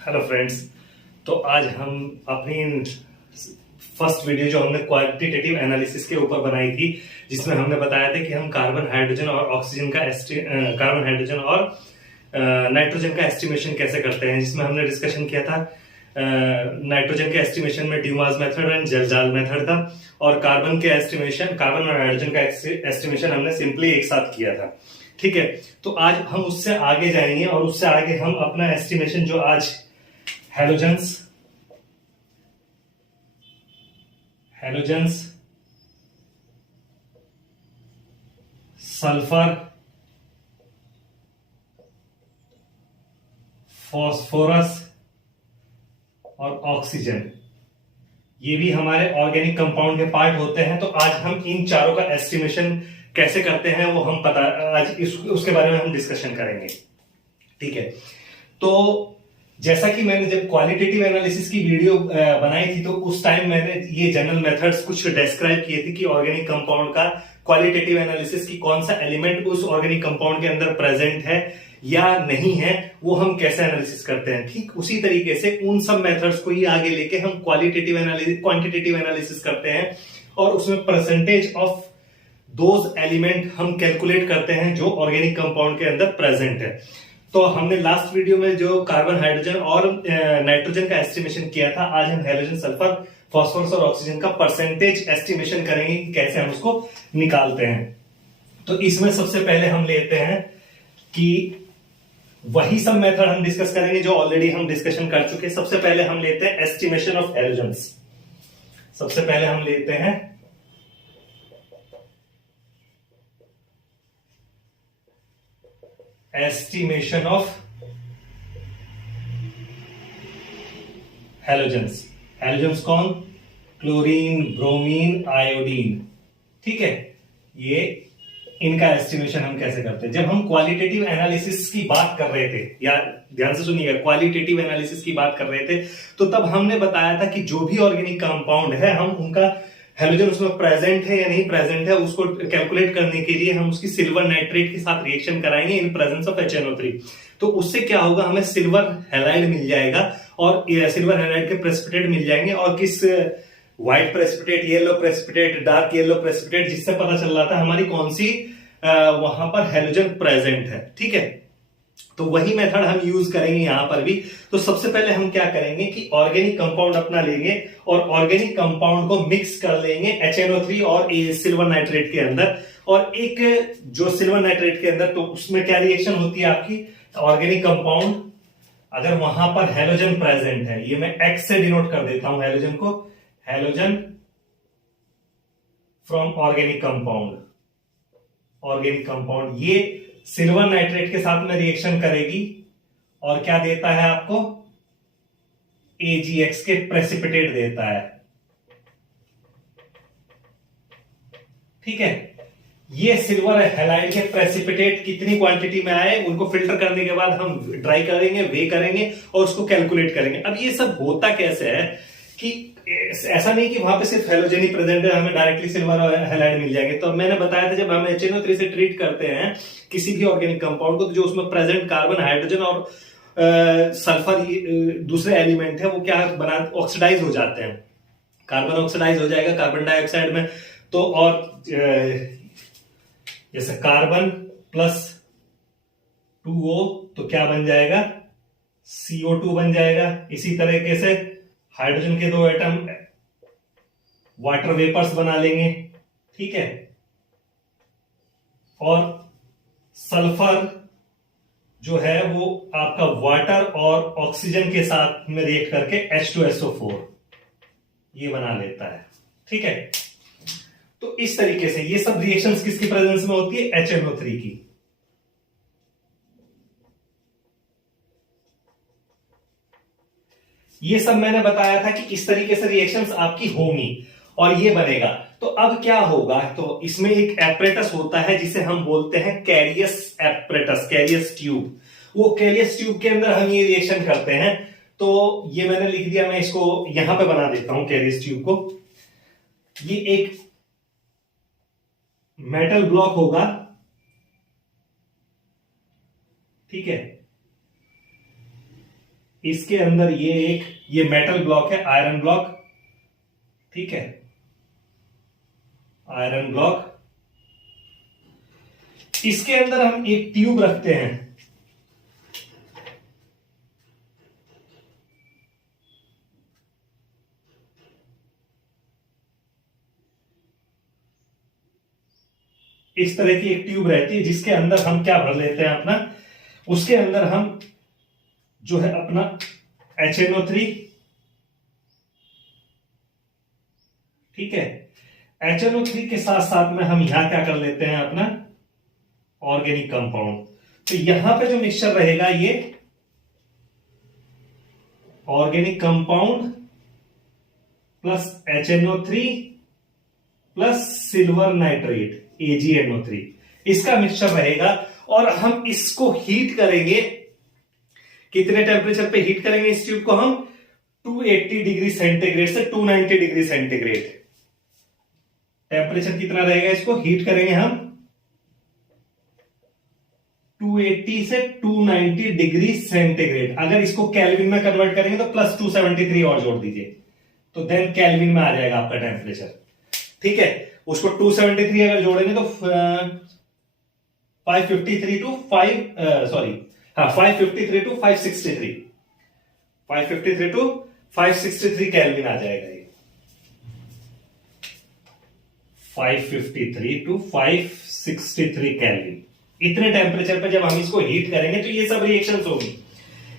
Hello friends. तो आज हम अपनी फर्स्ट वीडियो जो हमने क्वालिटेटिव एनालिसिस के ऊपर बनाई थी, जिसमें हमने बताया था कि हम कार्बन हाइड्रोजन और ऑक्सीजन का कार्बन हाइड्रोजन और नाइट्रोजन का एस्टिमेशन कैसे करते हैं, जिसमें हमने डिस्कशन किया था नाइट्रोजन के एस्टिमेशन में ड्यूमास मेथड एंड जेरजाल मेथड का, और कार्बन और हाइड्रोजन का एस्टिमेशन हमने सिंपली एक साथ किया था। ठीक है, तो आज हम उससे आगे जाएंगे और उससे आगे हम अपना एस्टिमेशन जो आज हैलोजेंस सल्फर, फॉस्फोरस और ऑक्सीजन, ये भी हमारे ऑर्गेनिक कंपाउंड के पार्ट होते हैं। तो आज हम इन चारों का एस्टिमेशन कैसे करते हैं वो हम उसके बारे में हम डिस्कशन करेंगे। ठीक है, तो जैसा कि मैंने जब क्वालिटेटिव एनालिसिस की वीडियो बनाई थी तो उस टाइम मैंने ये जनरल मेथड्स कुछ डिस्क्राइब किए थे कि ऑर्गेनिक कंपाउंड का क्वालिटेटिव एनालिसिस की कौन सा एलिमेंट उस ऑर्गेनिक कंपाउंड के अंदर प्रेजेंट है या नहीं है, वो हम कैसे एनालिसिस करते हैं। ठीक उसी तरीके से उन सब मेथड्स को ही आगे लेके हम क्वांटिटेटिव एनालिसिस करते हैं और उसमें परसेंटेज ऑफ दोज एलिमेंट हम कैलकुलेट करते हैं जो ऑर्गेनिक कंपाउंड के अंदर प्रेजेंट है। तो हमने लास्ट वीडियो में जो कार्बन, हाइड्रोजन और नाइट्रोजन का एस्टिमेशन किया था, आज हम हैलोजन, सल्फर, फास्फोरस और ऑक्सीजन का परसेंटेज एस्टिमेशन करेंगे कि कैसे हम उसको निकालते हैं। तो इसमें सबसे पहले हम लेते हैं कि वही सब मेथड हम डिस्कस करेंगे जो ऑलरेडी हम डिस्कशन कर चुके। सबसे पहले हम लेते हैं एस्टिमेशन ऑफ हैलोजेंस। सबसे पहले हम लेते हैं एस्टिमेशन ऑफ हैलोजेंस। हैलोजेंस कौन? Chlorine, bromine, iodine. ठीक है, ये इनका एस्टिमेशन हम कैसे करते हैं। जब हम क्वालिटेटिव एनालिसिस की बात कर रहे थे, या ध्यान से सुनिएगा, क्वालिटेटिव एनालिसिस की बात कर रहे थे, तो तब हमने बताया था कि जो भी ऑर्गेनिक कंपाउंड है, हम उनका हैलोजन उसमें प्रेजेंट है या नहीं प्रेजेंट है, उसको कैलकुलेट करने के लिए हम उसकी सिल्वर नाइट्रेट के साथ रिएक्शन कराएंगे इन प्रेजेंस ऑफ HNO3। तो उससे क्या होगा, हमें सिल्वर हैलाइड मिल जाएगा और सिल्वर हैलाइड के प्रेसिपिटेट मिल जाएंगे, और किस white precipitate, yellow precipitate, dark yellow precipitate, जिससे पता चल रहा था हमारी कौन सी वहां पर हैलोजन प्रेजेंट है। ठीक है, तो वही मेथड हम यूज करेंगे यहां पर भी। तो सबसे पहले हम क्या करेंगे कि ऑर्गेनिक कंपाउंड अपना लेंगे और ऑर्गेनिक कंपाउंड को मिक्स कर लेंगे HNO3 और सिल्वर नाइट्रेट के अंदर। और एक जो सिल्वर नाइट्रेट के अंदर, तो उसमें क्या रिएक्शन होती है आपकी, ऑर्गेनिक कंपाउंड अगर वहां पर हैलोजन प्रेजेंट है, ये मैं X से डिनोट कर देता हूं हैलोजन को, हैलोजन फ्रॉम ऑर्गेनिक कंपाउंड, ये सिल्वर नाइट्रेट के साथ में रिएक्शन करेगी और क्या देता है आपको, AgX के प्रेसिपिटेट देता है। ठीक है, ये सिल्वर हैलाइड के प्रेसिपिटेट कितनी क्वांटिटी में आए, उनको फिल्टर करने के बाद हम ड्राई करेंगे, वे करेंगे और उसको कैलकुलेट करेंगे। अब ये सब होता कैसे है कि ऐसा नहीं कि वहां पे सिर्फ हैलोजन ही प्रेजेंट है, हमें डायरेक्टली सिल्वर हैलाइड मिल जाएंगे। तो मैंने बताया था जब हम HNO3 से ट्रीट करते हैं किसी भी ऑर्गेनिक कंपाउंड को, तो जो उसमें प्रेजेंट कार्बन, हाइड्रोजन और सल्फर दूसरे एलिमेंट है, वो क्या ऑक्सीडाइज हो जाते हैं। कार्बन ऑक्सीडाइज हो जाएगा कार्बन डाइऑक्साइड में, तो और जैसे कार्बन प्लस 2O तो क्या बन जाएगा, CO2 बन जाएगा। इसी तरीके से हाइड्रोजन के 2 एटम वाटर वेपर्स बना लेंगे। ठीक है, और सल्फर जो है वो आपका वाटर और ऑक्सीजन के साथ में रिएक्ट करके H2SO4 ये बना लेता है। ठीक है, तो इस तरीके से ये सब रिएक्शंस किसकी प्रेजेंस में होती है, HNO3 की। ये सब मैंने बताया था कि किस तरीके से रिएक्शंस आपकी होंगी और ये बनेगा। तो अब क्या होगा, तो इसमें एक एपरेटस होता है जिसे हम बोलते हैं कैरियस एपरेटस, कैरियस ट्यूब। वो कैरियस ट्यूब के अंदर हम ये रिएक्शन करते हैं। तो ये मैंने लिख दिया, मैं इसको यहां पे बना देता हूं कैरियस ट्यूब को। ये एक मेटल ब्लॉक होगा, ठीक है, इसके अंदर ये मेटल ब्लॉक है, आयरन ब्लॉक, ठीक है, आयरन ब्लॉक। इसके अंदर हम एक ट्यूब रखते हैं, इस तरह की एक ट्यूब रहती है जिसके अंदर हम क्या भर लेते हैं अपना, उसके अंदर हम जो है अपना HNO3, ठीक है, HNO3 के साथ साथ में हम यहां क्या कर लेते हैं अपना ऑर्गेनिक कंपाउंड। तो यहां पे जो मिक्सचर रहेगा ये organic compound plus HNO3 plus silver nitrate AgNO3, इसका मिक्सचर रहेगा। और हम इसको हीट करेंगे, कितने टेम्परेचर पे हीट करेंगे इस ट्यूब को हम, 280 डिग्री सेंटीग्रेड से 290 डिग्री सेंटीग्रेड। टेम्परेचर कितना रहेगा, इसको हीट करेंगे हम 280 से 290 डिग्री सेंटीग्रेड। अगर इसको केल्विन में कन्वर्ट करेंगे तो प्लस 273 और जोड़ दीजिए, तो देन केल्विन में आ जाएगा आपका टेम्परेचर, ठीक है। उसको 273 अगर जोड़ेंगे तो 553 टू 563 टू 563 केल्विन आ जाएगा ये, 553 टू 563 केल्विन। इतने टेम्परेचर पे जब हम इसको हीट करेंगे तो ये सब रिएक्शंस होगी।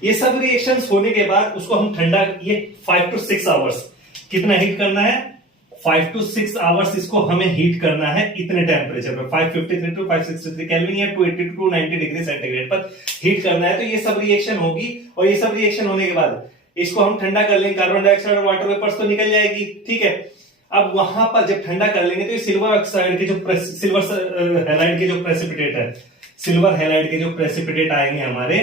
ये सब रिएक्शंस होने के बाद उसको हम ठंडा, ये 5 टू 6 आवर्स कितना हीट करना है, 5 टू 6 आवर्स इसको हमें हीट करना है इतने टेम्परेचर पर, 553 टू 563 केल्विन या 280 टू 290 डिग्री सेंटीग्रेड पर हीट करना है। तो ये सब रिएक्शन होगी और ये सब रिएक्शन होने के बाद इसको हम ठंडा कर लेंगे, कार्बन डाइऑक्साइड और वाटर वेपर्स तो निकल जाएगी, ठीक है। अब वहां पर जब ठंडा कर लेंगे तो ये सिल्वर ऑक्साइड के जो सिल्वर हैलाइड के जो प्रेसिपिटेट है, सिल्वर हैलाइड के जो प्रेसिपिटेट आएंगे हमारे,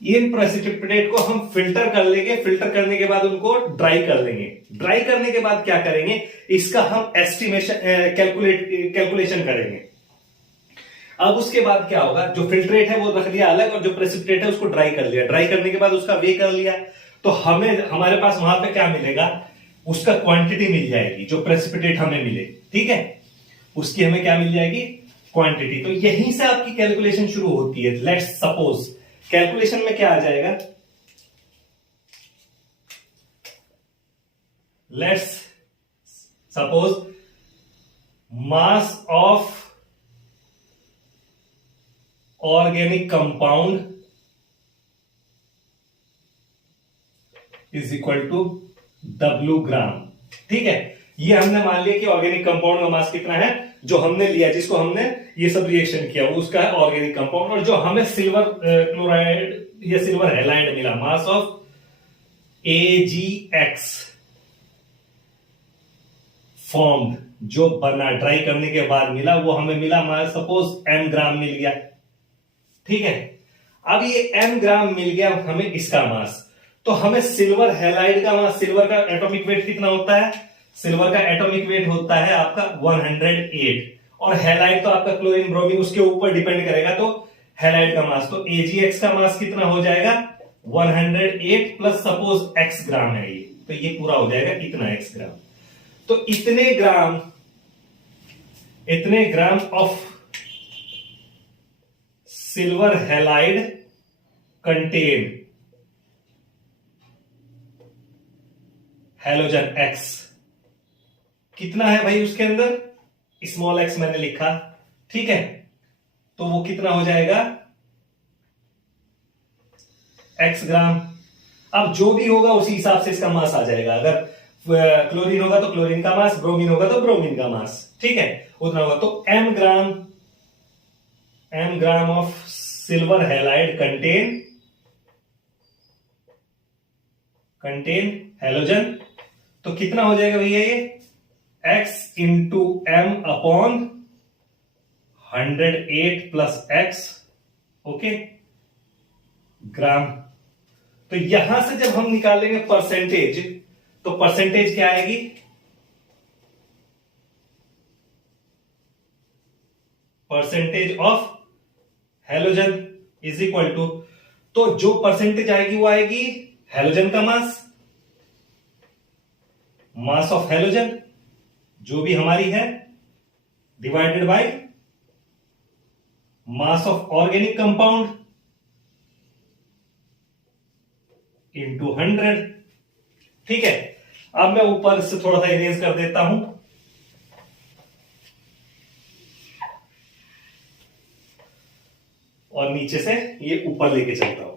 इन प्रेसिपिटेट को हम फिल्टर कर लेंगे। फिल्टर करने के बाद उनको ड्राई कर लेंगे। ड्राई करने के बाद क्या करेंगे, इसका हम एस्टिमेशन कैलकुलेशन करेंगे। अब उसके बाद क्या होगा, जो फिल्ट्रेट है वो रख दिया अलग और जो प्रेसिपिटेट है उसको ड्राई कर लिया। ड्राई करने के बाद उसका वे कर लिया, तो हमारे पास वहां पे क्या मिलेगा, उसका क्वांटिटी मिल जाएगी, जो प्रेसिपिटेट हमें मिले, ठीक है, उसकी हमें क्या मिल जाएगी, क्वांटिटी। तो यहीं से आपकी कैलकुलेशन शुरू होती है। लेट्स सपोज कैलकुलेशन में क्या आ जाएगा, let's suppose mass of organic compound is equal to W gram, ठीक है। ये हमने मान लिया कि ऑर्गेनिक कंपाउंड का मास कितना है, जो हमने लिया, जिसको हमने ये सब रिएक्शन किया उसका है ऑर्गेनिक कंपाउंड। और जो हमें सिल्वर क्लोराइड या सिल्वर हैलाइड मिला, मास ऑफ AgX फॉर्म्ड, जो बना ड्राई करने के बाद मिला, वो हमें मिला सपोज M ग्राम मिल गया, ठीक है। अब ये M ग्राम मिल गया हमें इसका मास, तो हमें सिल्वर हैलाइड का मास, सिल्वर का एटॉमिक वेट कितना होता है, सिल्वर का एटॉमिक वेट होता है आपका 108, और हैलाइड तो आपका क्लोरीन ब्रोमीन उसके ऊपर डिपेंड करेगा, तो हैलाइड का मास, तो AgX का मास कितना हो जाएगा 108 प्लस सपोज X ग्राम है ये, तो ये पूरा हो जाएगा इतना X ग्राम। तो इतने ग्राम of silver halide contain halogen X। कितना है भाई उसके अंदर, स्मॉल x मैंने लिखा, ठीक है, तो वो कितना हो जाएगा X ग्राम। अब जो भी होगा उसी हिसाब से इसका मास आ जाएगा। अगर क्लोरीन होगा तो क्लोरीन का मास, ब्रोमीन होगा तो ब्रोमीन का मास, ठीक है, उतना होगा। तो M gram of silver halide contain halogen, तो कितना हो जाएगा भैया ये X into M upon 108 plus X, okay, gram. तो यहां से जब हम निकालेंगे परसेंटेज, तो परसेंटेज क्या आएगी, percentage of halogen is equal to तो जो परसेंटेज आएगी वो आएगी हैलोजन का मास ऑफ हैलोजन जो भी हमारी है, divided by mass of organic compound into 100। ठीक है, अब मैं ऊपर से थोड़ा सा इरेज कर देता हूं। और नीचे से ये ऊपर लेके चलता हूं।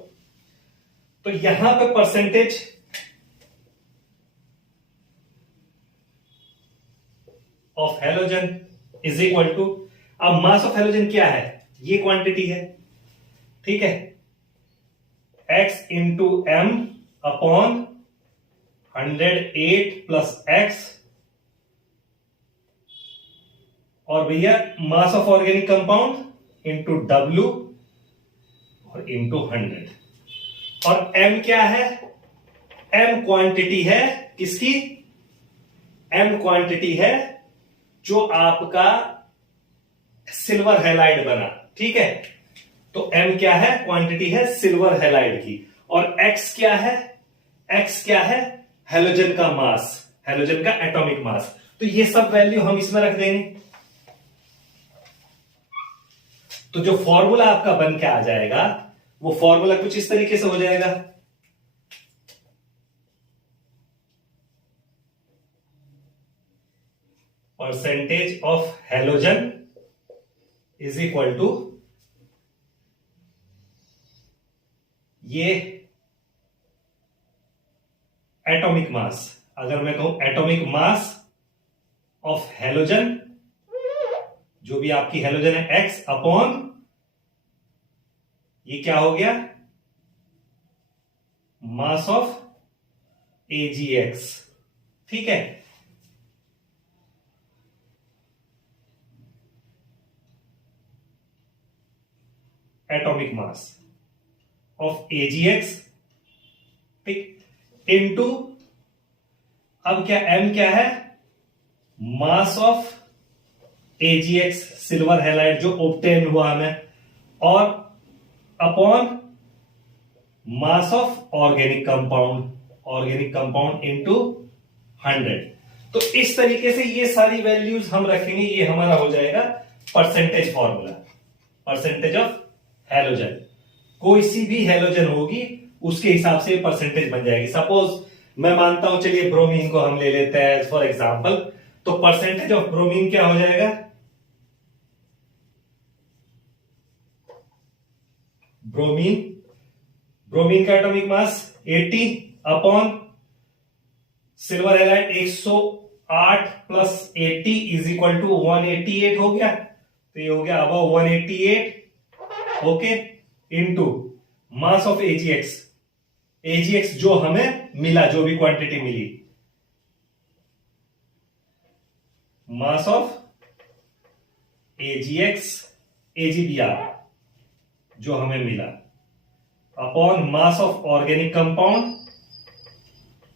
तो यहां पे percentage of halogen is equal to, अब मास ऑफ हैलोजन क्या है, ये क्वांटिटी है, ठीक है, x into m upon 108 plus x, और भैया mass of organic compound into W और इंटू 100। और m क्या है, m क्वांटिटी है किसकी, m क्वांटिटी है जो आपका सिल्वर हैलाइड बना, ठीक है। तो m क्या है, क्वांटिटी है सिल्वर हैलाइड की, और x क्या है, x क्या है, हैलोजन का मास, हैलोजन का एटॉमिक मास। तो ये सब वैल्यू हम इसमें रख देंगे। तो जो फॉर्मूला आपका बन के आ जाएगा वो फॉर्मूला कुछ इस तरीके से हो जाएगा, percentage of halogen is equal to, ये एटॉमिक मास, अगर मैं कहूं एटॉमिक मास ऑफ हैलोजन, जो भी आपकी हैलोजन है, x अपॉन ये क्या हो गया, मास ऑफ AgX, ठीक है। एटॉमिक मास ऑफ AgX, ठीक, इनटू, अब क्या m क्या है, mass of AgX silver halide जो ऑब्टेन हुआ हमें, और upon mass of organic compound into 100। तो इस तरीके से ये सारी वैल्यूज हम रखेंगे, ये हमारा हो जाएगा percentage formula, percentage of halogen. कोई सी भी हैलोजन होगी उसके हिसाब से परसेंटेज बन जाएगी। सपोज मैं मानता हूं, चलिए ब्रोमीन को हम ले लेते हैं फॉर एग्जांपल, तो परसेंटेज ऑफ ब्रोमीन क्या हो जाएगा, ब्रोमीन का atomic mass 80 upon silver halide 108 plus 80 is equal to 188 हो गया। तो ये हो गया above 188, okay, into mass of AgX जो हमें मिला, जो भी क्वांटिटी मिली, मास ऑफ AgBr जो हमें मिला, upon mass of organic compound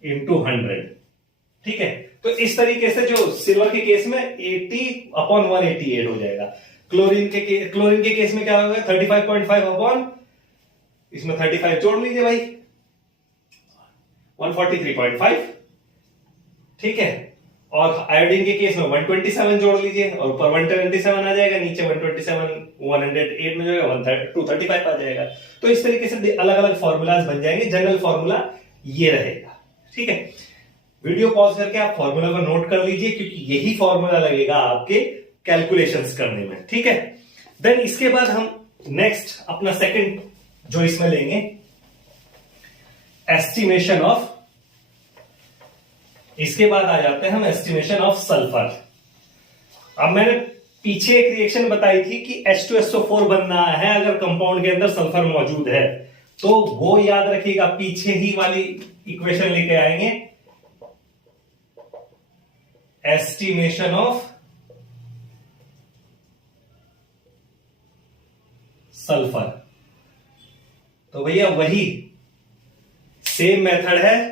into 100, ठीक है। तो इस तरीके से जो सिल्वर के केस में 80 अपॉन 188 हो जाएगा। क्लोरीन के केस में क्या होगा, 35.5 अपॉन, इसमें 35 जोड़ लीजिए भाई, 143.5, ठीक है। और आयोडीन के केस में 127 जोड़ लीजिए, और ऊपर 127 आ जाएगा, नीचे 127 108 में जो है 235 आ जाएगा। तो इस तरीके से अलग अलग फॉर्मूलाज बन जाएंगे, जनरल फॉर्मूला ये रहेगा, ठीक है। वीडियो पॉज करके आप फॉर्मूला को नोट कर लीजिए, क्योंकि यही फॉर्मूला लगेगा आपके कैलकुलेशंस करने में, ठीक है। देन इसके बाद हम नेक्स्ट अपना सेकंड जो इसमें लेंगे, एस्टिमेशन ऑफ, इसके बाद आ जाते हैं हम एस्टिमेशन ऑफ सल्फर। अब मैंने पीछे एक रिएक्शन बताई थी कि H2SO4 बनना है अगर कंपाउंड के अंदर सल्फर मौजूद है, तो वो याद रखिएगा, पीछे ही वाली इक्वेशन लेके आएंगे, एस्टिमेशन ऑफ सल्फर। तो भैया वही सेम मेथड है,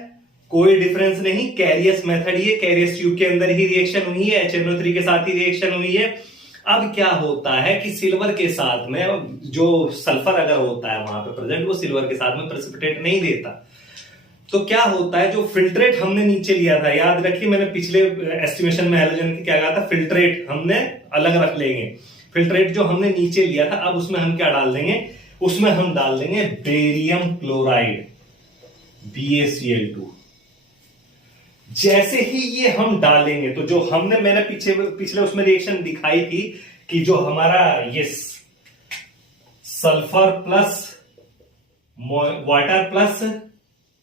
कोई डिफरेंस नहीं, कैरियस मेथड ही है, कैरियस ट्यूब के अंदर ही रिएक्शन हुई है, HNO3 के साथ ही रिएक्शन हुई है। अब क्या होता है कि सिल्वर के साथ में जो सल्फर अगर होता है वहां पे प्रेजेंट, वो सिल्वर के साथ में प्रेसिपिटेट नहीं देता। तो क्या होता है, जो फिल्ट्रेट हमने नीचे लिया था, याद रखिए मैंने पिछले एस्टिमेशन में हैलोजन की क्या कहा था, फिल्ट्रेट हमने अलग रख लेंगे। फिल्ट्रेट जो हमने नीचे लिया था, अब उसमें हम क्या डाल देंगे, उसमें हम डाल देंगे बेरियम क्लोराइड BaCl2। जैसे ही ये हम डालेंगे तो जो मैंने पिछले उसमें रिएक्शन दिखाई थी कि जो हमारा ये sulphur plus water plus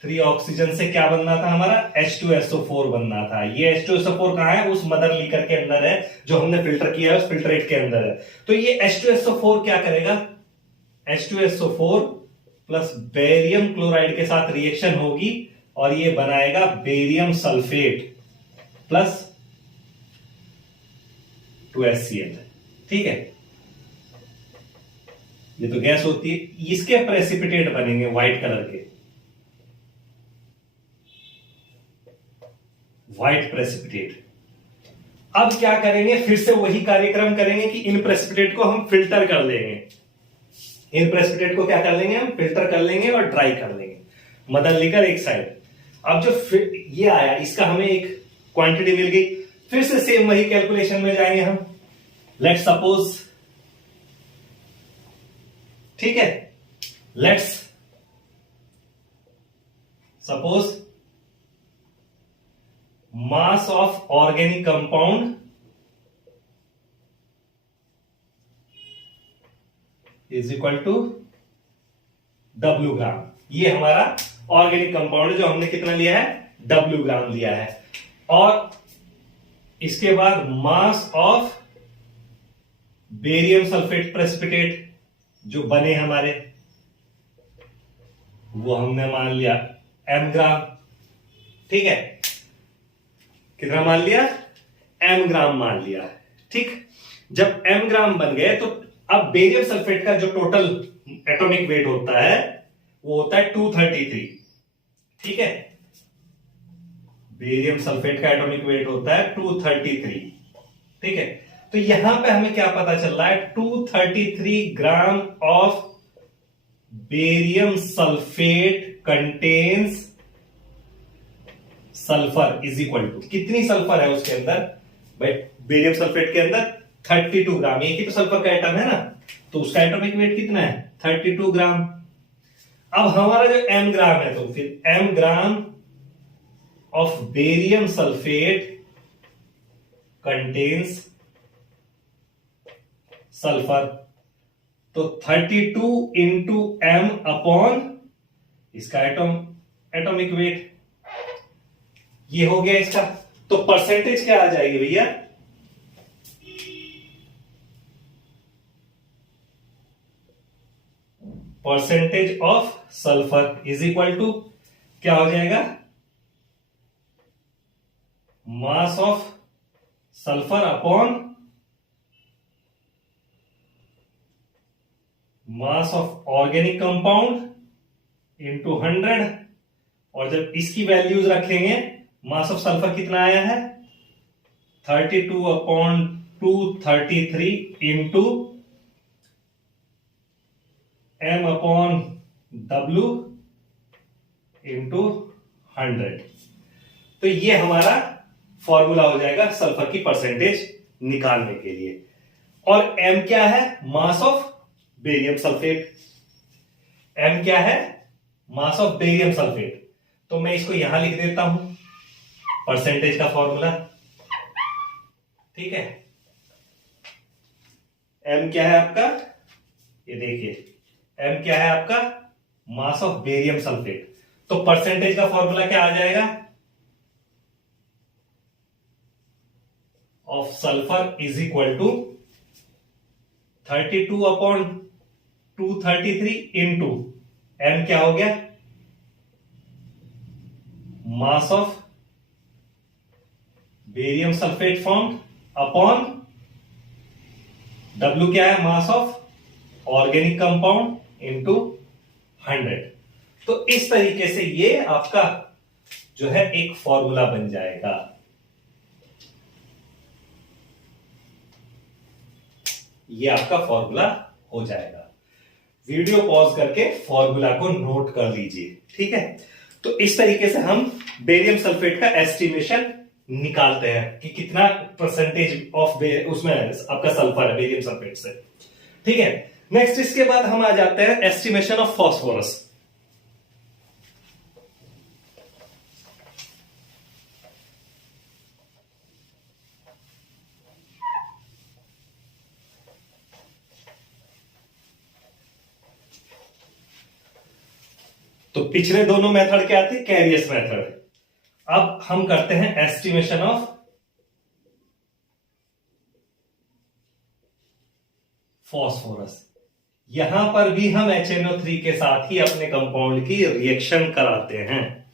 3 oxygen से क्या बनना था, हमारा H2SO4 बनना था। ये H2SO4 कहां है, उस मदर लीकर के अंदर है, जो हमने फिल्टर किया है उस फिल्ट्रेट के अंदर है। तो ये H2SO4 क्या करेगा, H2SO4 प्लस बेरियम क्लोराइड के साथ रिएक्शन होगी और ये बनाएगा बेरियम सल्फेट प्लस 2HCl। ठीक है, ये तो गैस होती है, इसके प्रेसिपिटेट बनेंगे व्हाइट कलर के, व्हाइट प्रेसिपिटेट। अब क्या करेंगे, फिर से वही कार्यक्रम करेंगे कि इन प्रेसिपिटेट को हम फिल्टर कर लेंगे। इन प्रेसिपिटेट को क्या कर लेंगे, हम फिल्टर कर लेंगे और ड्राई कर लेंगे, मदर लीकर एक साइड। अब जो ये आया, इसका हमें एक क्वांटिटी मिल गई, फिर से सेम वही कैलकुलेशन में जाएंगे हम। लेट्स सपोज, ठीक है, let's suppose mass of organic compound is equal to W gram. ये हमारा ऑर्गेनिक कंपाउंड जो हमने कितना लिया है, W ग्राम लिया है। और इसके बाद mass of barium sulphate precipitate जो बने हमारे, वो हमने मान लिया M ग्राम। ठीक है, कितना मान लिया, M ग्राम मान लिया। ठीक, जब M ग्राम बन गए तो अब बेरियम सल्फेट का जो टोटल एटॉमिक वेट होता है वो होता है 233। ठीक है, बेरियम सल्फेट का एटॉमिक वेट होता है 233। ठीक है, तो यहां पे हमें क्या पता चल रहा है, 233 gram of barium sulphate contains sulphur is equal to, कितनी सल्फर है उसके अंदर भाई, बेरियम सल्फेट के अंदर 32 ग्राम। एक ही तो सल्फर का एटम है ना, तो उसका एटॉमिक वेट कितना है, 32 ग्राम। अब हमारा जो M ग्राम है, तो फिर M gram of barium sulphate contains sulphur, तो 32 इंटू M अपॉन इसका एटॉमिक वेट, ये हो गया इसका। तो परसेंटेज क्या आ जाएगी भैया, percentage of sulphur is equal to क्या हो जाएगा, mass of sulphur upon mass of organic compound into 100। और जब इसकी वैल्यूज रखेंगे, मास ऑफ सल्फर कितना आया है, 32 upon 233 into M upon W into 100। तो ये हमारा फॉर्मूला हो जाएगा सल्फर की परसेंटेज निकालने के लिए। और M क्या है, mass of barium sulphate. M क्या है, मास ऑफ बेरियम सल्फेट। तो मैं इसको यहां लिख देता हूं, परसेंटेज का फॉर्मूला। ठीक है, M क्या है आपका, ये देखिए M क्या है आपका, मास ऑफ बेरियम सल्फेट। तो परसेंटेज का फॉर्मूला क्या आ जाएगा, of sulphur is equal to 32 upon 233 into M क्या हो गया, mass of barium sulphate form upon W क्या है, mass of organic compound into 100। तो इस तरीके से ये आपका जो है एक फॉर्मूला बन जाएगा। ये आपका फॉर्मूला हो जाएगा। वीडियो पॉज करके फॉर्मूला को नोट कर लीजिए, ठीक है। तो इस तरीके से हम बेरियम सल्फेट का एस्टिमेशन निकालते हैं कि कितना परसेंटेज ऑफ उसमें आपका सल्फर है बेरियम सल्फेट से, ठीक है। नेक्स्ट इसके बाद हम आ जाते हैं एस्टिमेशन ऑफ फॉस्फोरस। तो पिछले दोनों मेथड क्या थे, कैरियस मेथड। अब हम करते हैं एस्टिमेशन ऑफ फॉस्फोरस। यहां पर भी हम HNO3 के साथ ही अपने कंपाउंड की रिएक्शन कराते हैं,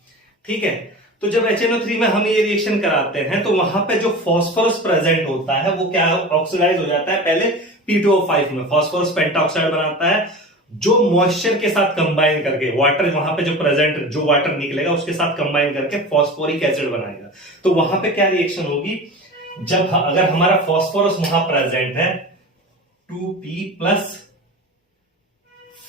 ठीक है। तो जब HNO3 में हम ये रिएक्शन कराते हैं तो वहां पे जो फॉस्फोरस प्रेजेंट होता है वो क्या ऑक्सीडाइज हो जाता है पहले P2O5 में, फॉस्फोरस पेंटाऑक्साइड बनाता है, जो मॉइस्चर के साथ कंबाइन करके वाटर वहां पे जो प्रेजेंट जो वाटर निकलेगा उसके साथ कंबाइन करके फॉस्फोरिक एसिड बनाएगा। तो वहां पे क्या रिएक्शन होगी, जब अगर हमारा फॉस्फोरस वहां प्रेजेंट है 2P प्लस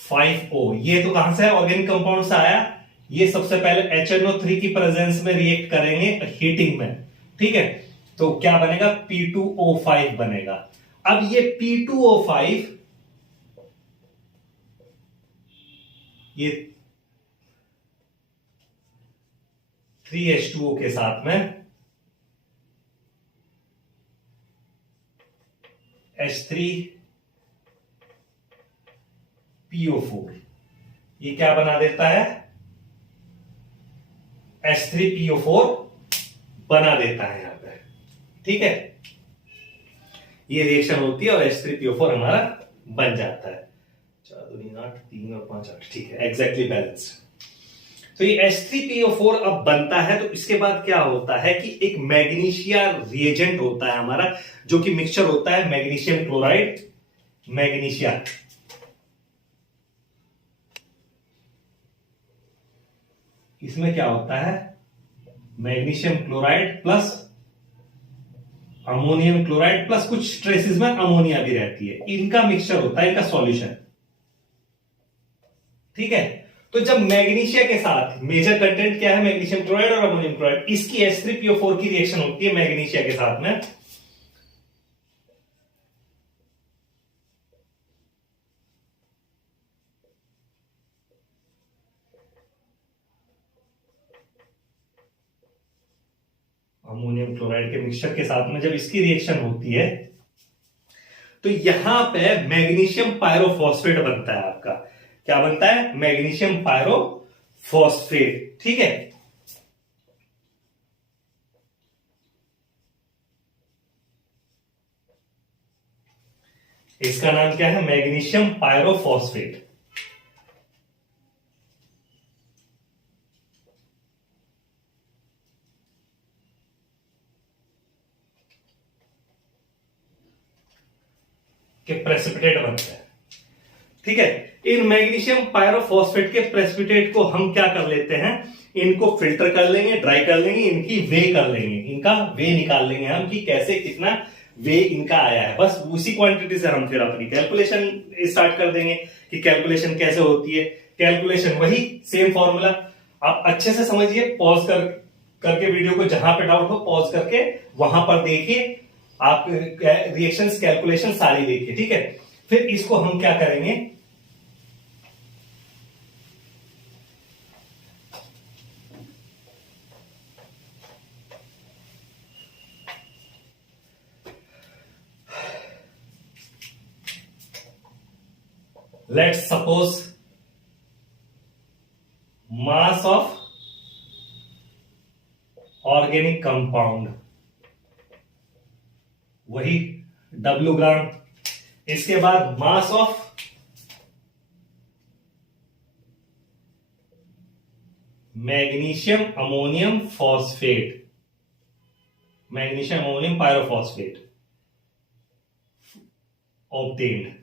5O, ये तो कहां से है, ऑर्गेनिक कंपाउंड से आया। ये सबसे पहले HNO3 की प्रेजेंस में रिएक्ट करेंगे हीटिंग में, ठीक है। तो क्या बनेगा, P2O5 बनेगा। अब ये P2O5 ये 3H2O के साथ में H3PO4 ये क्या बना देता है, H3PO4 बना देता है यहां पे, ठीक है। ये रिएक्शन होती है और H3PO4 हमारा बन जाता है। 4 दूनी 8, 3 और 5 8, ठीक है, एग्जैक्टली बैलेंस्ड। तो ये H3PO4 अब बनता है। तो इसके बाद क्या होता है कि एक मैग्नीशिया रिएजेंट होता है हमारा, जो कि मिक्सचर होता है मैग्नीशियम क्लोराइड मैग्नीशिया। इसमें क्या होता है, magnesium chloride plus ammonium chloride plus कुछ ट्रेसेस में अमोनिया भी रहती है, इनका मिक्सचर होता है, इनका सॉल्यूशन, ठीक है। तो जब मैग्नीशिया के साथ मेजर कंटेंट क्या है, मैग्नीशियम क्लोराइड और अमोनियम क्लोराइड, इसकी H3PO4 की रिएक्शन होती है मैग्नीशिया के साथ में। अमोनियम क्लोराइड के मिक्सचर के साथ में जब इसकी रिएक्शन होती है तो यहां पे मैग्नीशियम पायरोफॉस्फेट बनता है आपका। क्या बनता है, मैग्नीशियम पायरोफॉस्फेट, ठीक है। इसका नाम क्या है, मैग्नीशियम पायरोफॉस्फेट। के प्रेसिपिटेट बनता है, ठीक है। इन मैग्नीशियम पायरोफॉस्फेट के प्रेसिपिटेट को हम क्या कर लेते हैं, इनको फिल्टर कर लेंगे, ड्राई कर लेंगे, इनकी वे कर लेंगे, इनका वे निकाल लेंगे हम कि कैसे कितना वे इनका आया है। बस उसी क्वांटिटी से हम फिर अपनी कैलकुलेशन स्टार्ट कर देंगे कि कैलकुलेशन कैसे होती है। कैलकुलेशन वही सेम फॉर्मूला, आप अच्छे से समझिए, पॉज करके वीडियो को, जहां पे डाउट हो पॉज करके वहां पर देखिए, आप रिएक्शंस कैलकुलेशन सारी देखिए, ठीक है। फिर इसको हम क्या करेंगे, let's suppose mass of organic compound, वही W ग्राम। इसके बाद mass of magnesium ammonium phosphate, magnesium ammonium pyrophosphate obtained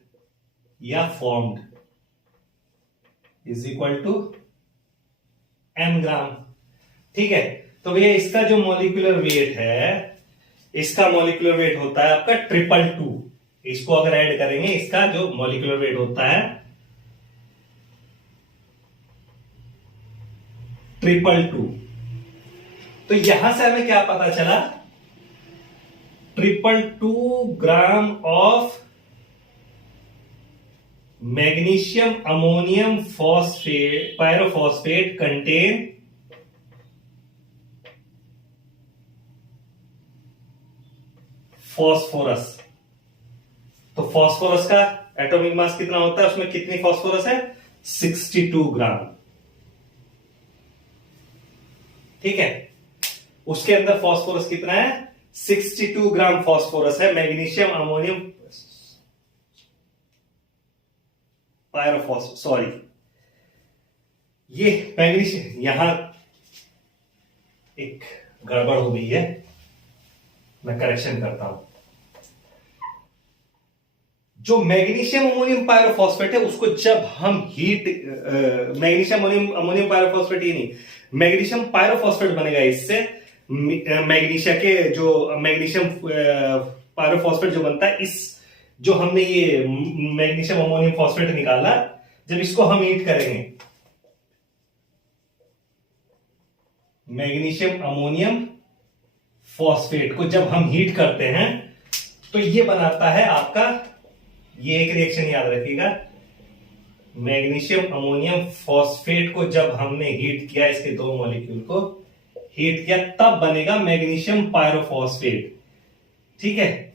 या formed is equal to m gram, ठीक है। तो भैया इसका जो मॉलिक्यूलर वेट है, इसका मॉलिक्यूलर वेट होता है आपका 222, इसको अगर ऐड करेंगे, इसका जो मॉलिक्यूलर वेट होता है 222। तो यहां से हमें क्या पता चला, 222 ग्राम of magnesium ammonium phosphate pyrophosphate contain phosphorus. तो फॉस्फोरस का एटॉमिक मास कितना होता है, उसमें कितनी फॉस्फोरस है, 62 ग्राम। ठीक है, उसके अंदर फॉस्फोरस कितना है, 62 ग्राम फॉस्फोरस है मैग्नीशियम अमोनियम पायरोफॉस सॉरी, ये मैग्नीशियम, यहां एक गड़बड़ हो गई है, मैं करेक्शन करता हूं। जो मैग्नीशियम अमोनियम पायरोफॉस्फेट है उसको जब हम हीट, मैग्नीशियम अमोनियम पायरोफॉस्फेट ही नहीं, मैग्नीशियम पायरोफॉस्फेट बनेगा इससे। मैग्नीशिया के जो मैग्नीशियम पायरोफॉस्फेट जो बनता है, इस जो हमने ये मैग्नीशियम अमोनियम फॉस्फेट निकाला, जब इसको हम हीट करेंगे, मैग्नीशियम अमोनियम फॉस्फेट को जब हम हीट करते हैं तो ये बनाता है आपका, ये एक रिएक्शन याद रखिएगा, मैग्नीशियम अमोनियम फॉस्फेट को जब हमने हीट किया, इसके दो मॉलिक्यूल को हीट किया, तब बनेगा मैग्नीशियम पायरोफॉस्फेट। ठीक है,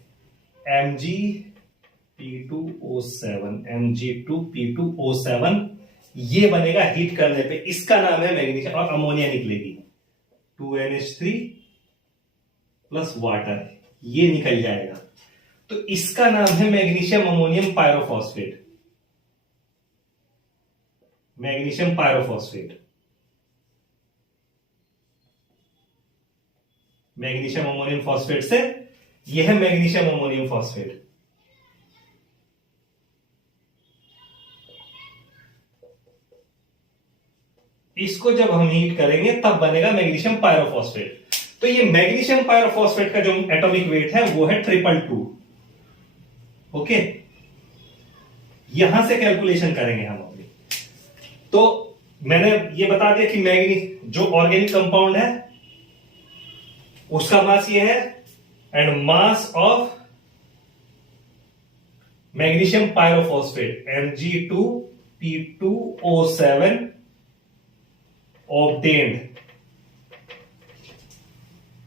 Mg2P2O7, Mg2P2O7 ये बनेगा हीट करने पे, इसका नाम है मैग्नीशियम, और अमोनिया निकलेगी 2NH3 प्लस वाटर, ये निकल जाएगा, तो इसका नाम है magnesium ammonium pyrophosphate, magnesium pyrophosphate, magnesium ammonium phosphate से यह है मैग्नीशियम अमोनियम फॉस्फेट। इसको जब हम हीट करेंगे तब बनेगा मैग्नीशियम पायरोफॉस्फेट। तो ये मैग्नीशियम पायरोफॉस्फेट का जो एटॉमिक वेट है वो है 222। ओके, यहां से कैलकुलेशन करेंगे हम अभी। तो मैंने ये बता दिया कि मैग्नीज जो ऑर्गेनिक कंपाउंड है उसका मास ये है, and mass of magnesium pyrophosphate Mg2P2O7 obtained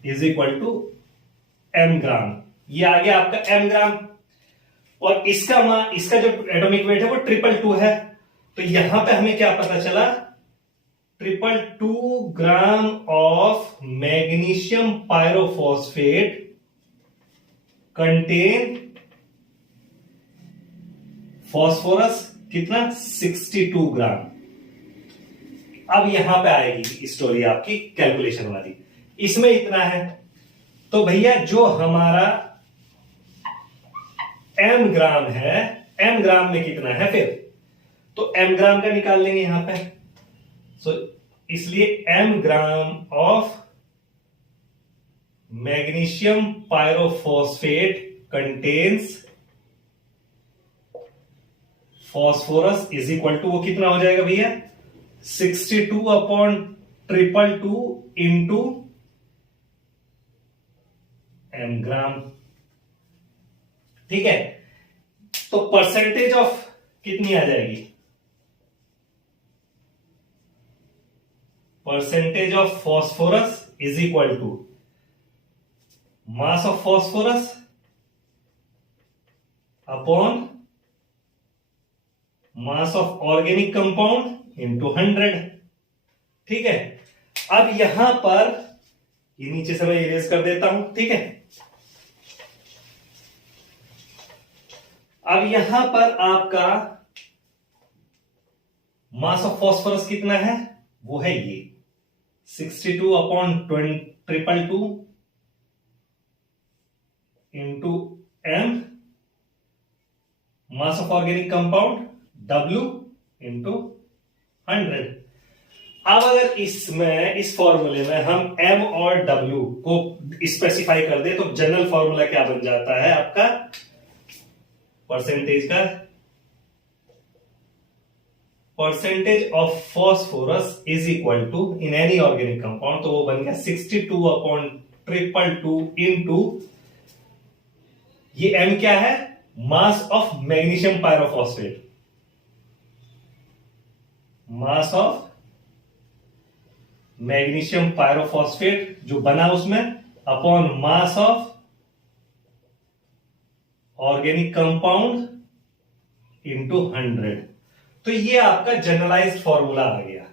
is equal to m gram. ये आ गया आपका m ग्राम, और इसका जो एटॉमिक वेट है वो 222 है। तो यहां पे हमें क्या पता चला, 222 ग्राम of magnesium pyrophosphate contain phosphorus कितना, 62 ग्राम। अब यहां पे आएगी स्टोरी आपकी कैलकुलेशन वाली, इसमें इतना है, तो भैया जो हमारा m ग्राम है, m ग्राम में कितना है फिर, तो m ग्राम का निकाल लेंगे यहां पे। इसलिए m gram of magnesium pyrophosphate contains phosphorus is equal to, वो कितना हो जाएगा भैया, 62/222 इंटू m ग्राम। ठीक है, तो परसेंटेज ऑफ कितनी आ जाएगी, percentage of phosphorus is equal to mass of phosphorus upon mass of organic compound into 100। ठीक है, अब यहां पर ये नीचे से मैं इरेज कर देता हूं। ठीक है, अब यहां पर आपका मास ऑफ फॉस्फोरस कितना है, वो है ये 62/222 into m, mass of organic compound W into 100। अब अगर इसमें, इस फॉर्मूले में हम m और w को स्पेसिफाई कर दे तो जनरल फॉर्मूला क्या बन जाता है आपका, percentage of phosphorus is equal to in any organic compound, तो वो बन गया 62/222 इंटू, ये m क्या है, mass of magnesium pyrophosphate, mass of magnesium pyrophosphate जो बना उसमें, upon mass of organic compound into 100। तो ये आपका जनरलाइज्ड फॉर्मूला आ गया,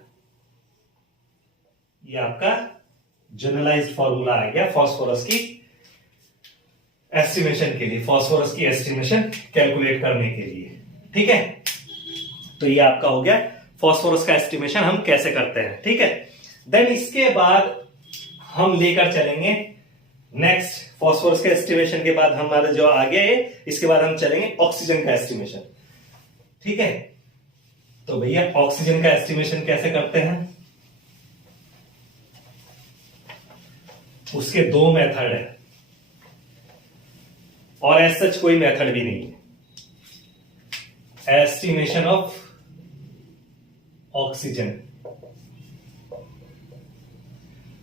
ये आपका जनरलाइज्ड फॉर्मूला आ गया फास्फोरस की एस्टिमेशन के लिए, फास्फोरस की एस्टिमेशन कैलकुलेट करने के लिए। ठीक है, तो ये आपका हो गया फास्फोरस का एस्टिमेशन हम कैसे करते हैं। ठीक है, देन इसके बाद हम लेकर चलेंगे नेक्स्ट, फास्फोरस के एस्टिमेशन के बाद हमारा जो आगे है, इसके बाद हम चलेंगे ऑक्सीजन का एस्टिमेशन। ठीक है, तो भैया ऑक्सीजन का एस्टिमेशन कैसे करते हैं, उसके दो मेथड है और एज सच कोई मेथड भी नहीं है। एस्टिमेशन ऑफ ऑक्सीजन,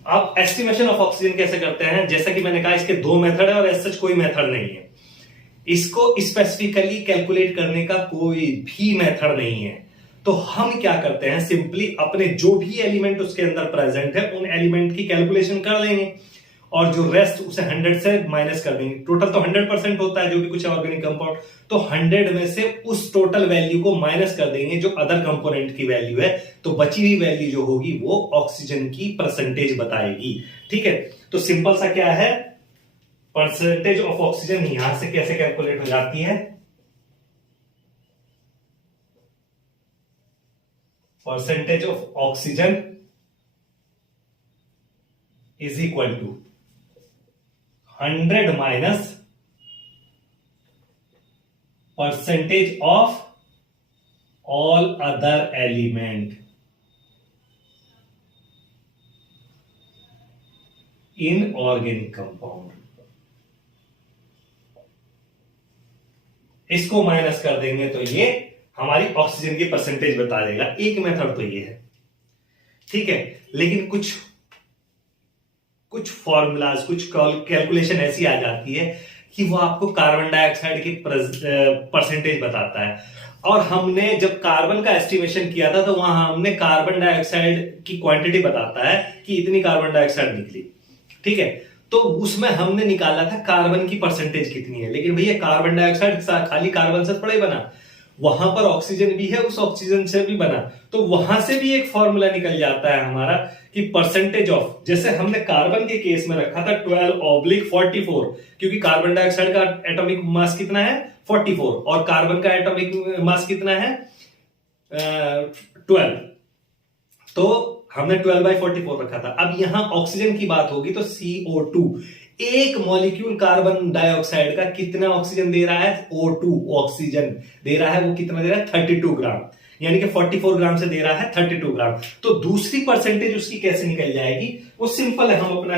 आप एस्टिमेशन ऑफ ऑक्सीजन कैसे करते हैं, जैसा कि मैंने कहा इसके दो मेथड है और एज सच कोई मेथड नहीं है। इसको स्पेसिफिकली कैलकुलेट करने का कोई भी मेथड नहीं है। तो हम क्या करते हैं, सिंपली अपने जो भी एलिमेंट उसके अंदर प्रेजेंट है उन एलिमेंट की कैलकुलेशन कर लेंगे और जो रेस्ट उसे 100 से माइनस कर देंगे। टोटल तो 100% होता है जो भी कुछ ऑर्गेनिक कंपाउंड, तो 100 में से उस टोटल वैल्यू को माइनस कर देंगे जो अदर कंपोनेंट की वैल्यू है, तो बची हुई वैल्यू जो होगी वो ऑक्सीजन की परसेंटेज बताएगी। ठीक है, तो सिंपल सा क्या है, परसेंटेज ऑफ ऑक्सीजन यहां से कैसे कैलकुलेट हो जाती है, percentage of oxygen is equal to 100 minus percentage of all other element in organic compound. इसको माइनस कर देंगे तो ये हमारी ऑक्सीजन की परसेंटेज बता देगा। एक मेथड तो ये है। ठीक है, लेकिन कुछ फॉर्मूलाज, कुछ कैलकुलेशन ऐसी आ जाती है कि वो आपको कार्बन डाइऑक्साइड की परसेंटेज बताता है। और हमने जब कार्बन का एस्टिमेशन किया था तो वहां हमने कार्बन डाइऑक्साइड की क्वांटिटी बताता है कि इतनी कार्बन डाइऑक्साइड निकली। ठीक है, तो उसमें हमने निकाला था कार्बन की परसेंटेज कितनी है, लेकिन भैया कार्बन डाइऑक्साइड खाली कार्बन से थोड़ा ही बना, वहां पर ऑक्सीजन भी है, उस ऑक्सीजन से भी बना, तो वहां से भी एक फॉर्मूला निकल जाता है हमारा कि परसेंटेज ऑफ, जैसे हमने कार्बन के केस में रखा था 12/44, क्योंकि कार्बन डाइऑक्साइड का एटॉमिक मास कितना है 44 और कार्बन का एटॉमिक मास कितना है 12, तो हमने 12/44 रखा था। अब यहां ऑक्सीजन की बात होगी तो CO2, एक मॉलिक्यूल कार्बन डाइऑक्साइड का कितना ऑक्सीजन दे रहा है, O2 ऑक्सीजन दे रहा है, वो कितना दे रहा है 32 ग्राम, यानी कि 44 ग्राम से दे रहा है 32 ग्राम। तो दूसरी परसेंटेज उसकी कैसे निकल जाएगी, वो सिंपल है, हम अपना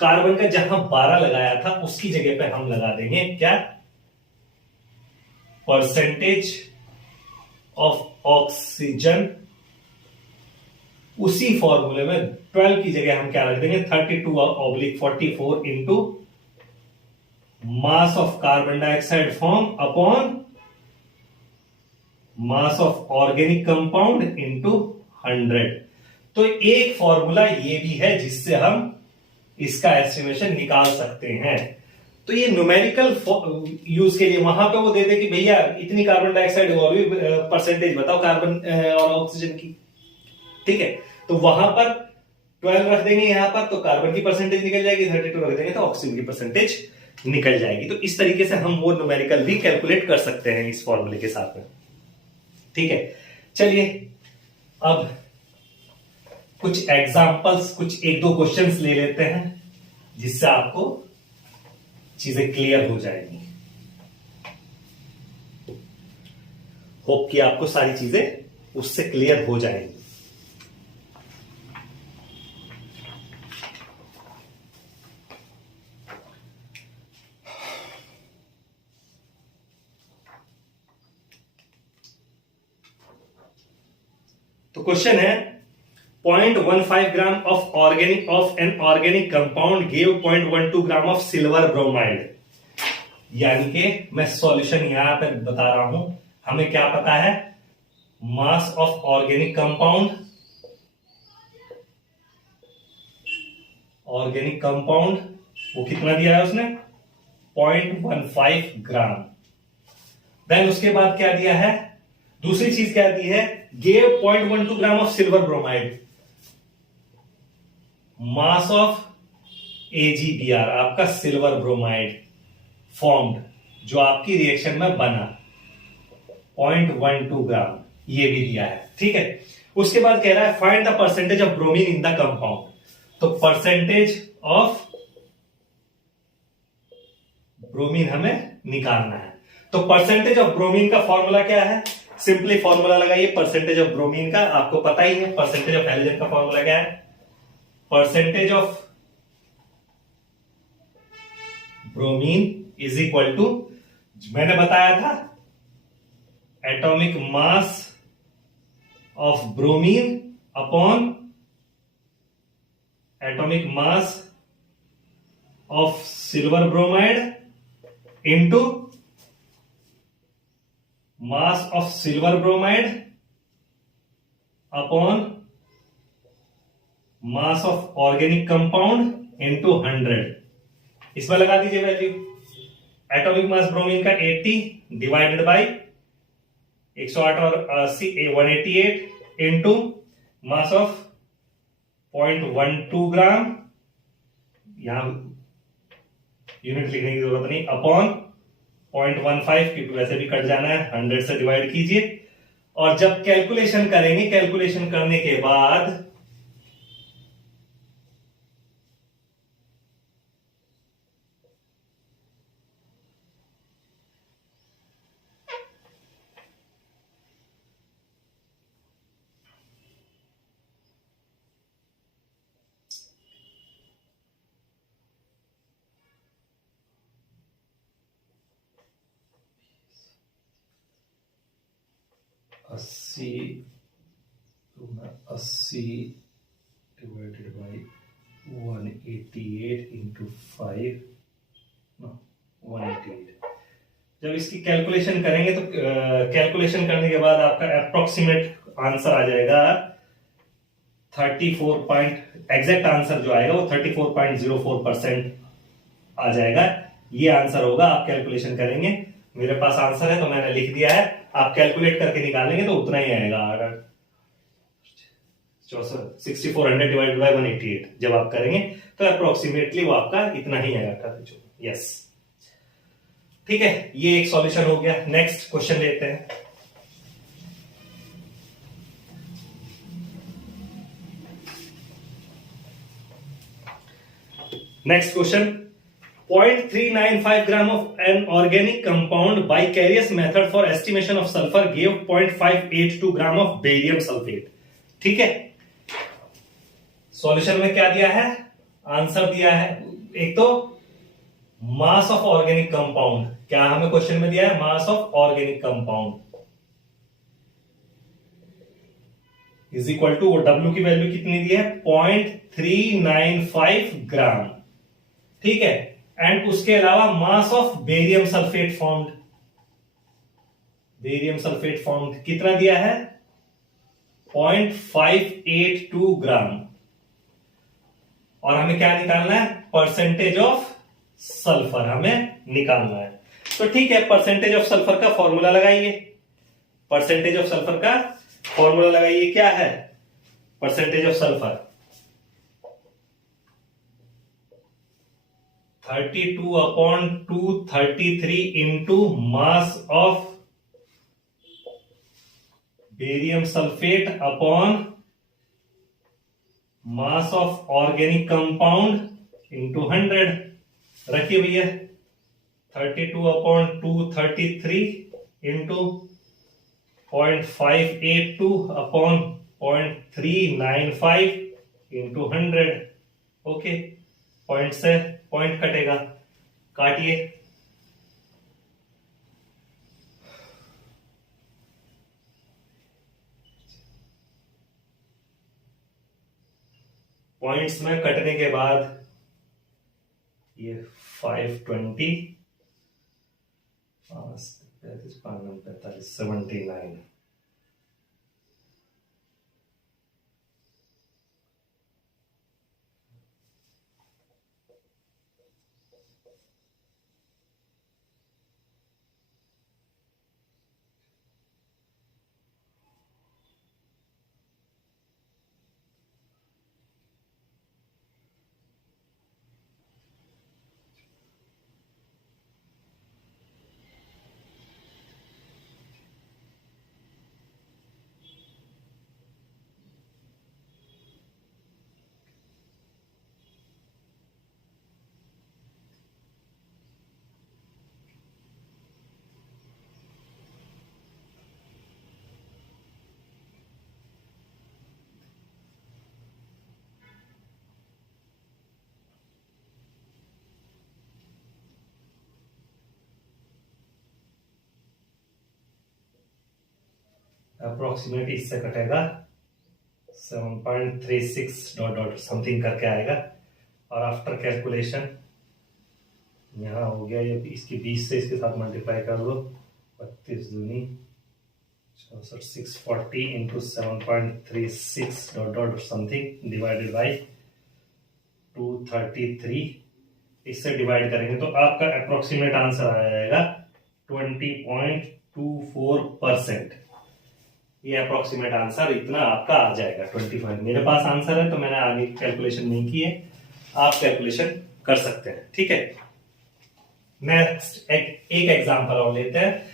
कार्बन का जहां 12 लगाया था उसकी जगह पे हम लगा देंगे क्या, परसेंटेज ऑफ ऑक्सीजन, उसी फॉर्मूले में 12 की जगह हम क्या रख देंगे 32/44 into mass of carbon dioxide form upon mass of organic compound into 100। तो एक फॉर्मूला ये भी है जिससे हम इसका एस्टिमेशन निकाल सकते हैं। तो ये न्यूमेरिकल यूज के लिए वहां पे वो दे दे कि भैया इतनी कार्बन डाइऑक्साइड और भी परसेंटेज बताओ कार्बन और ऑक्सीजन की। ठीक है, तो वहां पर 12 रख देंगे, यहां पर तो कार्बन की परसेंटेज निकल जाएगी, 32 रख देंगे तो ऑक्सीजन की परसेंटेज निकल जाएगी। तो इस तरीके से हम वो न्यूमेरिकल भी कैलकुलेट कर सकते हैं इस फॉर्मूले के साथ में। ठीक है, चलिए अब कुछ एग्जांपल्स, कुछ एक दो क्वेश्चंस ले लेते हैं जिससे आपको चीजें क्लियर हो जाएंगी। होप कि आपको सारी चीजें उससे क्लियर हो जाएंगी। तो क्वेश्चन है 0.15 ग्राम of an organic compound give 0.12 gram of silver bromide. यानी कि मैं सॉल्यूशन यहां पर बता रहा हूं, हमें क्या पता है, मास ऑफ ऑर्गेनिक कंपाउंड, वो कितना दिया है उसने, 0.15 ग्राम। देन उसके बाद क्या दिया है, दूसरी चीज क्या दी है, gave 0.12 gram of silver bromide, mass of AgBr, आपका सिल्वर ब्रोमाइड फॉर्म्ड जो आपकी रिएक्शन में बना 0.12 ग्राम, ये भी दिया है। ठीक है, उसके बाद कह रहा है find the percentage of bromine in the compound. तो परसेंटेज ऑफ ब्रोमीन हमें निकालना है। तो परसेंटेज ऑफ ब्रोमीन का फॉर्मूला क्या है, सिंपली फॉर्मूला लगाइए परसेंटेज ऑफ ब्रोमीन का, आपको पता ही है परसेंटेज ऑफ हैलोजन का फॉर्मूला क्या है, percentage of bromine is equal to, मैंने बताया था, atomic mass of bromine upon atomic mass of silver bromide into mass of silver bromide upon mass of organic compound into 100। इसमें लगा दीजिए value, atomic mass bromine का 80 divided by 108 और 188 into mass of 0.12 ग्राम, यहां unit लिखने की जरूरत नहीं, अपॉन 0.15, क्योंकि वैसे भी कट जाना है, 100 से डिवाइड कीजिए। और जब कैलकुलेशन करेंगे, कैलकुलेशन करने के बाद अस्सी डिवाइडेड बाई 188 इंटू 5, 188। जब इसकी कैलकुलेशन करेंगे तो कैलकुलेशन करने के बाद आपका अप्रोक्सीमेट आंसर आ जाएगा 34 एग्जैक्ट आंसर जो आएगा वो 34.04% आ जाएगा। ये आंसर होगा, आप कैलकुलेशन करेंगे, मेरे पास आंसर है तो मैंने लिख दिया है, आप कैलकुलेट करके निकालेंगे तो उतना ही आएगा। अगर 6400 डिवाइडेड बाय 188 जब आप करेंगे तो अप्रोक्सीमेटली वो आपका इतना ही आएगा। यस, ठीक है, ये एक सॉल्यूशन हो गया। नेक्स्ट क्वेश्चन लेते हैं। Next question, 0.395 gram of an organic compound by Carius method for estimation of sulphur give 0.582 gram of barium sulphate. ठीक है, सॉल्यूशन में क्या दिया है, आंसर दिया है, एक तो मास ऑफ ऑर्गेनिक कंपाउंड, क्या हमें क्वेश्चन में दिया है, mass of organic compound is equal to, W की वैल्यू कितनी दी है, 0.395 ग्राम। ठीक है, एंड उसके अलावा मास of barium sulphate formed, barium sulphate formed कितना दिया है, 0.582 ग्राम। और हमें क्या निकालना है, परसेंटेज ऑफ सल्फर हमें निकालना है। तो ठीक है, परसेंटेज ऑफ सल्फर का फॉर्मूला लगाइए, परसेंटेज ऑफ सल्फर का फॉर्मूला लगाइए, क्या है percentage of sulphur, 32/233 into mass of barium sulphate upon mass of organic compound into 100। रखिए भैया, 32/233 into 0.582 upon 0.395 into 100। Okay, point से पॉइंट कटेगा, काटिए। पॉइंट्स में कटने के बाद ये 520, 535, 79। अप्रोक्सीमेट इससे कटेगा 7.36 डॉट डॉट समथिंग करके आएगा। और आफ्टर कैलकुलेशन यहाँ हो गया ये, इसकी 20 से इसके साथ मल्टीप्लाई कर दो, 32 दूनी 64, 640 into 7.36 dot dot something divided by 233। इससे डिवाइड करेंगे तो आपका अप्रोक्सीमेट आंसर आ जाएगा 20.24%। ये अप्रोक्सीमेट आंसर इतना आपका आ जाएगा 25। मेरे पास आंसर है तो मैंने आगे कैलकुलेशन नहीं की है, आप कैलकुलेशन कर सकते हैं। ठीक है, नेक्स्ट एक एग्जांपल और लेते हैं।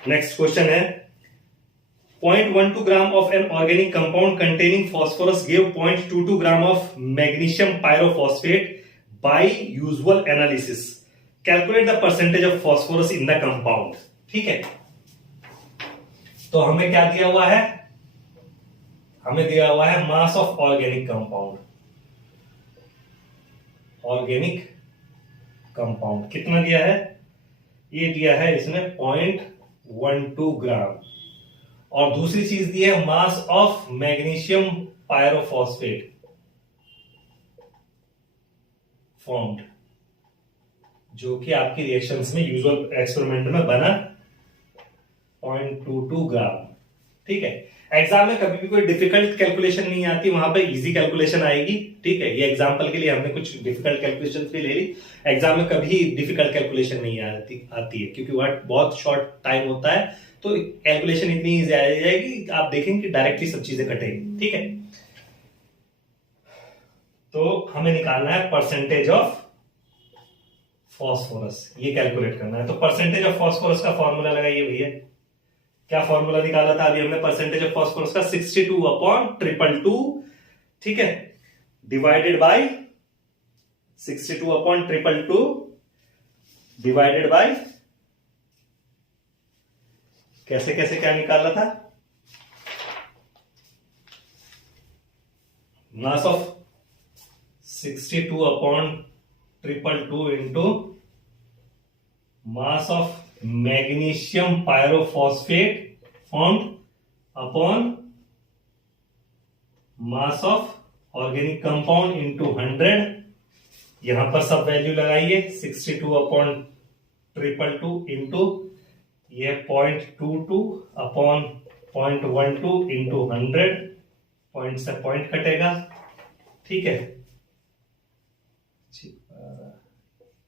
नेक्स्ट क्वेश्चन है 0.12 ग्राम of an organic compound containing phosphorus gave 0.22 gram of magnesium pyrophosphate by usual analysis. Calculate the percentage of phosphorus in the compound. ठीक है, तो हमें क्या दिया हुआ है? हमें दिया हुआ है mass of organic compound. Organic compound कितना दिया है? ये दिया है इसमें 0.12 ग्राम। और दूसरी चीज दी है mass of magnesium pyrophosphate formed, जो कि आपकी रिएक्शंस में यूजुअल एक्सपेरिमेंट में बना 0.22 ग्राम। ठीक है, एग्जाम में कभी भी कोई डिफिकल्ट कैलकुलेशन नहीं आती, वहां पे इजी कैलकुलेशन आएगी। ठीक है, ये एग्जांपल के लिए हमने कुछ डिफिकल्ट कैलकुलेशन भी ले ली। एग्जाम में कभी डिफिकल्ट कैलकुलेशन नहीं आती है क्योंकि वह बहुत शॉर्ट टाइम होता है, तो कैलकुलेशन इतनी इजी आ जाएगी, आप देखेंगे कि डायरेक्टली सब चीजें कटेंगी। ठीक है, तो हमें निकालना है परसेंटेज ऑफ फॉस्फोरस, ये कैलकुलेट करना है। तो परसेंटेज ऑफ फॉस्फोरस का फॉर्मूला लगाइए भैया। क्या फॉर्मूला निकाला था अभी हमने परसेंटेज ऑफ फॉस्फोरस का? 62/222। ठीक है, डिवाइडेड बाय 62/222 डिवाइडेड बाय कैसे कैसे क्या निकाला था? Mass of 62/222 into mass of magnesium pyrophosphate formed upon mass of organic compound into 100। यहां पर सब वैल्यू लगाइए, 62/222 इंटू ये 0.22 अपॉन 0.12 इंटू 100। पॉइंट से पॉइंट कटेगा। ठीक है,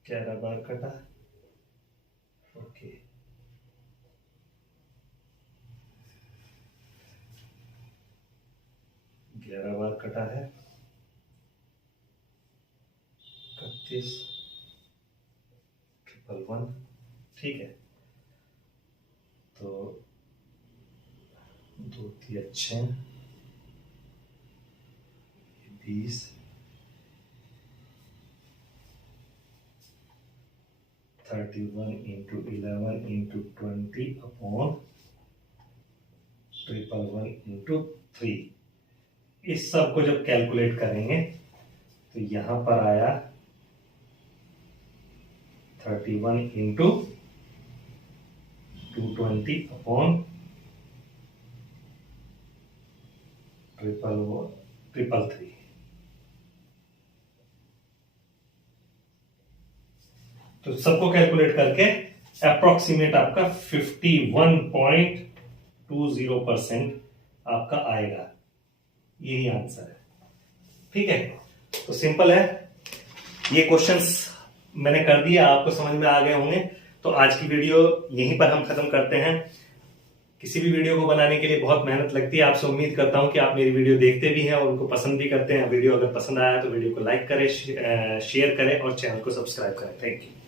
11 बार कटा। ओके, ग्यारह बार कटा है, 31,111। ठीक है, तो दो थी अच्छे, 20, 31 इंटू 11 इंटू 20 अपॉन 111 इंटू 3। इस सब को जब कैलकुलेट करेंगे तो यहां पर आया 31 इंटू 220/333। तो सबको कैलकुलेट करके अप्रोक्सीमेट आपका 51.20% आपका आएगा। यही आंसर है। ठीक है, तो सिंपल है। ये क्वेश्चंस मैंने कर दिया, आपको समझ में आ गए होंगे। तो आज की वीडियो यहीं पर हम खत्म करते हैं। किसी भी वीडियो को बनाने के लिए बहुत मेहनत लगती है। आपसे उम्मीद करता हूं कि आप मेरी वीडियो देखते भी हैं और उनको पसंद भी करते हैं। वीडियो अगर पसंद आया तो वीडियो को लाइक करें, शेयर करें और चैनल को सब्सक्राइब करें। Thank you.